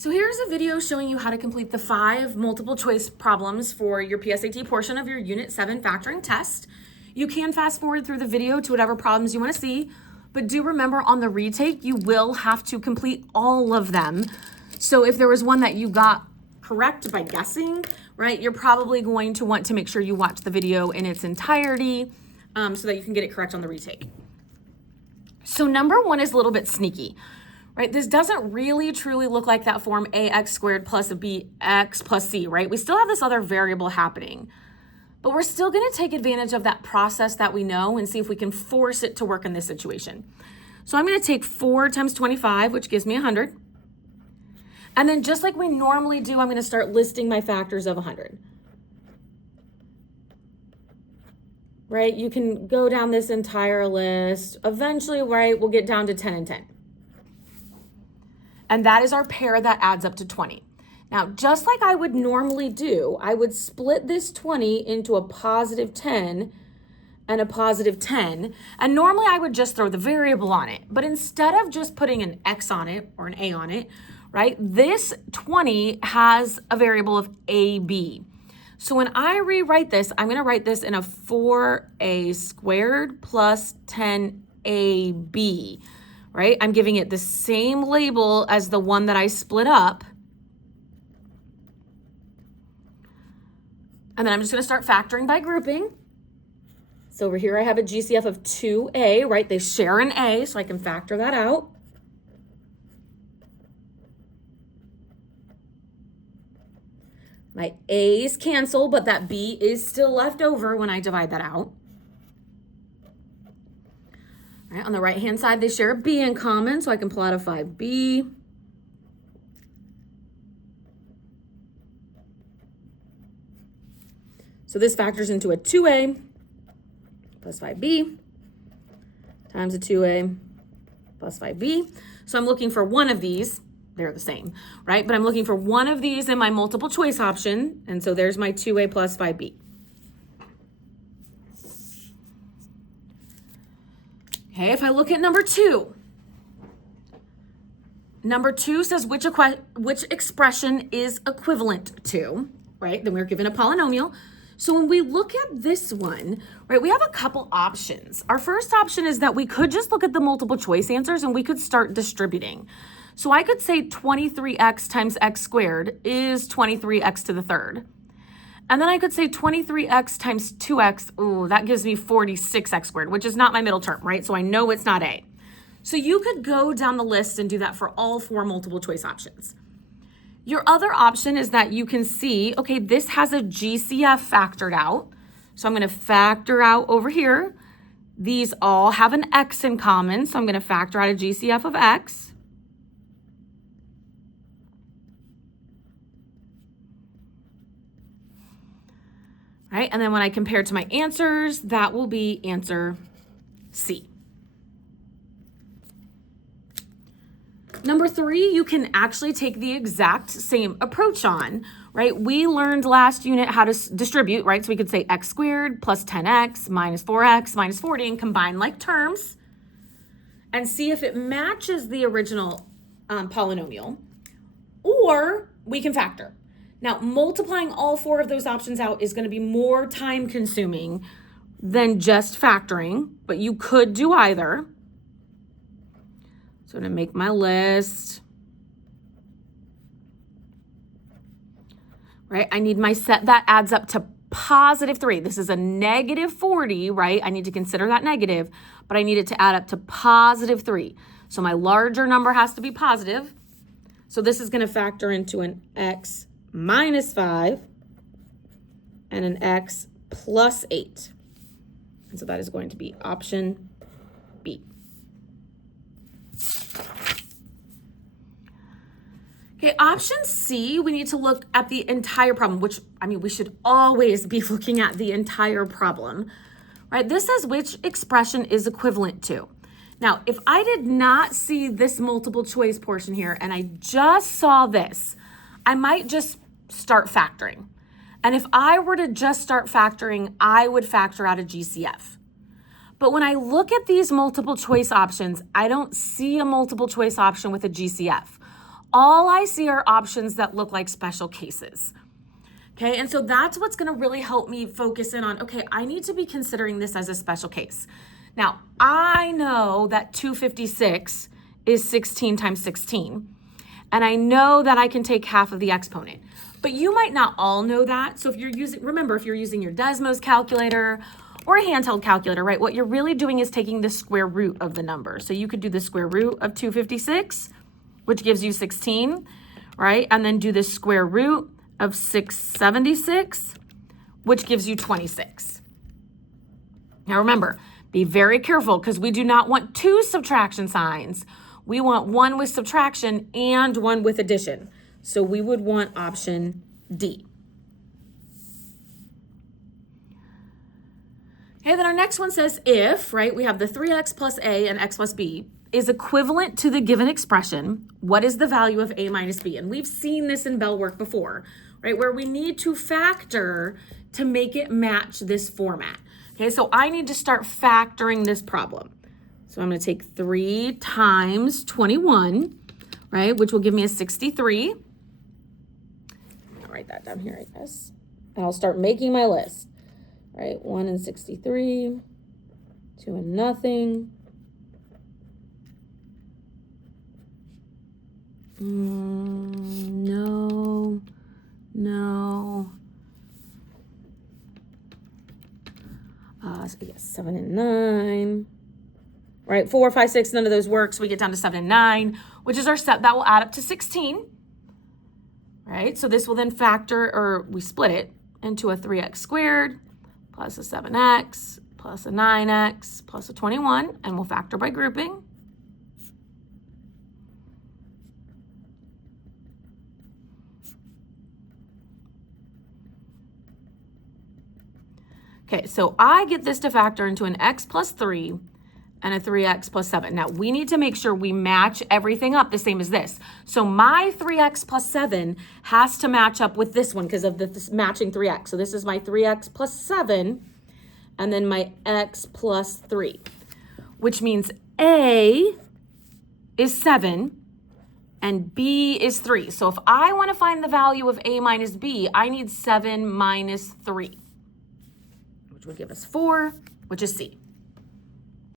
So here's a video showing you how to complete the 5 multiple choice problems for your PSAT portion of your Unit 7 factoring test. You can fast forward through the video to whatever problems you want to see, but do remember on the retake, you will have to complete all of them. So if there was one that you got correct by guessing, right, you're probably going to want to make sure you watch the video in its entirety so that you can get it correct on the retake. So number 1 is a little bit sneaky. Right, this doesn't really truly look like that form ax squared plus bx plus c, right? We still have this other variable happening, but we're still going to take advantage of that process that we know and see if we can force it to work in this situation. So I'm going to take 4 times 25, which gives me 100. And then just like we normally do, I'm going to start listing my factors of 100. Right, you can go down this entire list. Eventually, right, we'll get down to 10 and 10. And that is our pair that adds up to 20. Now, just like I would normally do, I would split this 20 into a positive 10 and a positive 10. And normally I would just throw the variable on it. But instead of just putting an X on it or an A on it, right, this 20 has a variable of AB. So when I rewrite this, I'm going to write this in a 4A squared plus 10AB. Right? I'm giving it the same label as the one that I split up. And then I'm just going to start factoring by grouping. So over here I have a GCF of 2A, right? They share an A, so I can factor that out. My A's cancel, but that B is still left over when I divide that out. Right, on the right-hand side, they share a B in common, so I can pull out a 5B. So this factors into a 2A plus 5B times a 2A plus 5B. So I'm looking for one of these. They're the same, right? But I'm looking for one of these in my multiple choice option, and so there's my 2A plus 5B. Okay, if I look at number 2, number 2 says which expression is equivalent to, right? Then we're given a polynomial. So when we look at this one, right, we have a couple options. Our first option is that we could just look at the multiple choice answers and we could start distributing. So I could say 23x times x squared is 23x to the third. And then I could say 23x times 2x, ooh, that gives me 46x squared, which is not my middle term, right? So I know it's not A. So you could go down the list and do that for all 4 multiple choice options. Your other option is that you can see, okay, this has a GCF factored out. So I'm going to factor out over here. These all have an X in common. So I'm going to factor out a GCF of X. Right, and then when I compare to my answers, that will be answer C. Number 3, you can actually take the exact same approach on, right? We learned last unit how to distribute, right? So we could say x squared plus 10x minus 4x minus 40 and combine like terms and see if it matches the original polynomial, or we can factor. Now, multiplying all 4 of those options out is going to be more time consuming than just factoring, but you could do either. So I'm going to make my list. Right? I need my set that adds up to positive 3. This is a negative 40, right? I need to consider that negative, but I need it to add up to positive 3. So my larger number has to be positive. So this is going to factor into an x minus 5 and an x plus 8. And so that is going to be option B. Okay, option C, we need to look at the entire problem, which, I mean, we should always be looking at the entire problem, right? This says which expression is equivalent to. Now, if I did not see this multiple choice portion here and I just saw this, I might just start factoring. And if I were to just start factoring, I would factor out a GCF. But when I look at these multiple choice options, I don't see a multiple choice option with a GCF. All I see are options that look like special cases. Okay, and so that's what's gonna really help me focus in on, okay, I need to be considering this as a special case. Now, I know that 256 is 16 times 16, and I know that I can take half of the exponent, but you might not all know that. So if you're using, remember, if you're using your Desmos calculator or a handheld calculator, right, what you're really doing is taking the square root of the number. So you could do the square root of 256, which gives you 16, right? And then do the square root of 676, which gives you 26. Now remember, be very careful because we do not want two subtraction signs. We want one with subtraction and one with addition. So we would want option D. Okay, then our next one says if, right, we have the 3x plus a and x plus b is equivalent to the given expression, what is the value of a minus b? And we've seen this in Bell work before, right, where we need to factor to make it match this format. Okay, so I need to start factoring this problem. So I'm going to take 3 times 21, right, which will give me a 63. I'll write that down here, I guess. And I'll start making my list. Right, 1 and 63, 2 and nothing. No. So we get 7 and 9. Right, 4, 5, 6, none of those work. So we get down to 7 and 9, which is our set that will add up to 16. Right, so this will then factor, or we split it into a 3x squared plus a 7x plus a 9x plus a 21, and we'll factor by grouping. Okay, so I get this to factor into an x plus 3 and a 3x plus 7. Now, we need to make sure we match everything up the same as this. So my 3x plus 7 has to match up with this one because of this matching 3x. So this is my 3x plus 7 and then my x plus 3, which means A is 7 and B is 3. So if I want to find the value of A minus B, I need 7 minus 3. Which would give us 4, which is C.